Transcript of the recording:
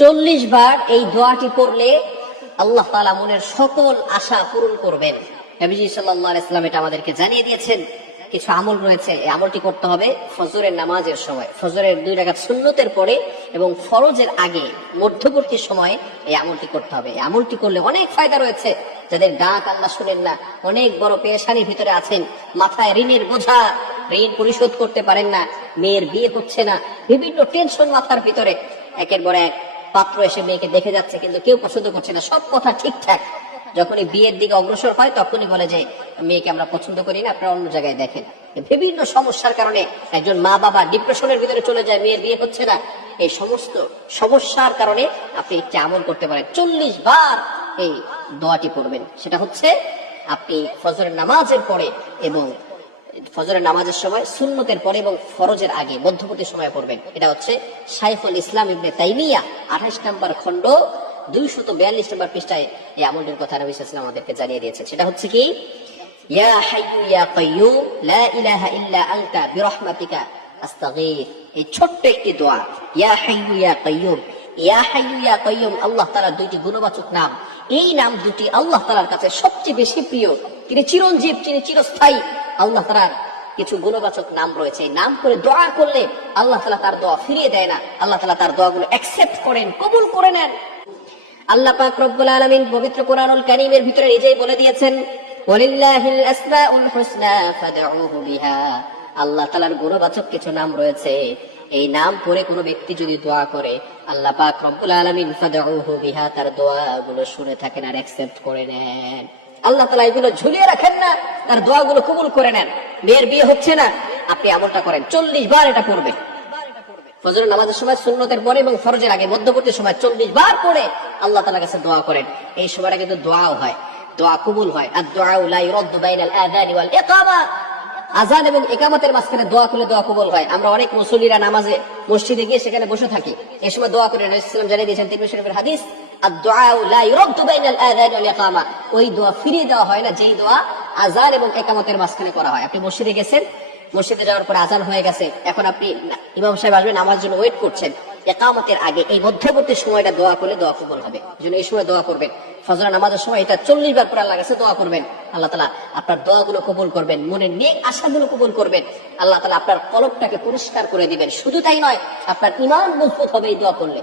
40 বার এই দোয়াটি পড়লে আল্লাহ তাআলা মনের সকল আশা পূরণ করবেন। নবীজি সাল্লাল্লাহু আলাইহি ওয়াসাল্লাম এটা আমাদেরকে জানিয়ে দিয়েছেন। কিছু আমল রয়েছে, এই আমলটি করতে হবে ফজরের নামাজের সময়, ফজরের 2 রাকাত সুন্নতের পরে এবং ফরজের আগে মধ্যবর্তী সময়ে এই আমলটি করতে হবে। এই আমলটি করলে অনেক ফায়দা রয়েছে। যাদের ডাক আল্লাহ শুনেন না, অনেক বড় পেরেশানির ভিতরে আছেন, মাথায় ঋণের বোঝা, ঋণ পরিশোধ করতে পারেন না, মেয়ের বিয়ে হচ্ছে না, বিভিন্ন টেনশন মাথার ভিতরে, একের পর এক পাত্র এসে মেয়েকে দেখে যাচ্ছে কিন্তু কেউ পছন্দ করছে না, সব কথা ঠিকঠাক, যখনই বিয়ের দিকে অগ্রসর হয় তখনই বলে যে মেয়েকে আমরা পছন্দ করি না, আপনারা অন্য জায়গায় দেখেন। বিভিন্ন সমস্যার কারণে একজন মা বাবা ডিপ্রেশনের ভিতরে চলে যায়, মেয়ের বিয়ে হচ্ছে না। এই সমস্ত সমস্যার কারণে আপনি একটি আমল করতে পারেন, 40 বার এই দোয়াটি পড়বেন। সেটা হচ্ছে আপনি ফজরের নামাজের পরে এবং ফজরের নামাজের সময়, সুন্নতের পরে এবং ফরজের আগে মধ্যবর্তী সময় পড়বেন। এটা হচ্ছে শাইখুল ইসলাম ইবনে তাইমিয়া 28 নম্বর খণ্ড 242 নম্বর পৃষ্ঠায় এই আমলটির কথা নবী সাল্লাল্লাহু আলাইহি ওয়াসাল্লাম আমাদেরকে জানিয়ে দিয়েছেন। সেটা হচ্ছে কি, ইয়া হাইয়ু ইয়া কাইয়ুম লা ইলাহা ইল্লা আনতা বিরহমাতিকা আস্তাগীথ। এই ছোট্ট একটি দোয়া, ইয়া হাইয়ু ইয়া কাইয়ুম। ইয়া হাইয়ু ইয়া কাইয়ুম আল্লাহ তাআলার দুইটি গুণবাচক নাম। এই নাম দুটি আল্লাহ তাআলার কাছে সবচেয়ে বেশি প্রিয়। তিনি চিরঞ্জীব, তিনি চিরস্থায়ী। আল্লাহ তাআলার কিছু গুণবাচক নাম রয়েছে, এই নাম করে দোয়া করলে আল্লাহ তাআলা তার দোয়া ফিরিয়ে দেয় না, আল্লাহ তাআলা তার দোয়াগুলো অ্যাকসেপ্ট করেন, কবুল করে নেন। আল্লাহ পাক রব্বুল আলামিন পবিত্র কোরআনুল কারীমের ভিতরে নিজেই বলে দিয়েছেন, ওয়ালিল্লাহিল আসমাউল হুসনা ফাদউহু বিহা। আল্লাহ তাআলার গুণবাচক কিছু নাম রয়েছে, এই নাম করে কোনো ব্যক্তি যদি দোয়া করে আল্লাহ পাক রব্বুল আলামিন ফাদউহু বিহা, তার দোয়াগুলো শুনে থাকেন আর অ্যাকসেপ্ট করে নেন। আল্লাহ তাআলা এগুলো ঝুলিয়ে রাখেন না, তার দোয়াগুলো কবুল করে নেন। মেয়ের বিয়ে হচ্ছে না, আপনি আমলটা করেন, 40 বার এটা পড়বেন। ফজরের নামাজের সময়, সুন্নতের পরে এবং ফরজের আগে মধ্যবর্তী সময় 40 বার পড়ে আল্লাহ তাআলার কাছে দোয়া করেন। এই সময়টা কিন্তু দোয়াও হয়, দোয়া কবুল হয়। আদ-দুআউ লা ইউরাদ্দু বাইনাল আযানি ওয়াল ইকামা। আযান এবং ইকামতের মাঝখানে দোয়া করলে দোয়া কবুল হয়। আমরা অনেক মুসল্লিরা নামাজে মসজিদে গিয়ে সেখানে বসে থাকি, এই সময় দোয়া করে নবী সাল্লাল্লাহু আলাইহি ওয়াসাল্লাম জানিয়ে দিয়েছেন, তিরমিজি শরীফের হাদিস, আদ-দুআউ লা ইউরাদ্দু বাইনাল আযানি ওয়াল ইকামা। ওই দোয়া ফিরিয়ে দেওয়া হয় না যেই দোয়া আযান এবং ইকামতের মাঝখানে করা হয়। আপনি মসজিদে গেছেন, মসজিদে যাওয়ার পরে আজান হয়ে গেছে, এখন আপনি ইমাম সাহেব আসবেন নামাজের জন্য ওয়েট করছেন, ইকামতের আগে এই মধ্যবর্তী সময়টা দোয়া করলে দোয়া কবুল হবে। এজন্য এই সময় দোয়া করবেন, ফজরের নামাজের সময় এটা 40 বার পরে আল্লাহর কাছে দোয়া করবেন। আল্লাহ তাআলা আপনার দোয়াগুলো কবুল করবেন, মনের নেক আশাগুলো কবুল করবেন। আল্লাহ তাআলা আপনার কলবটাকে পরিষ্কার করে দিবেন। শুধু তাই নয়, আপনার ঈমান মজবুত হবে এই দোয়া করলে।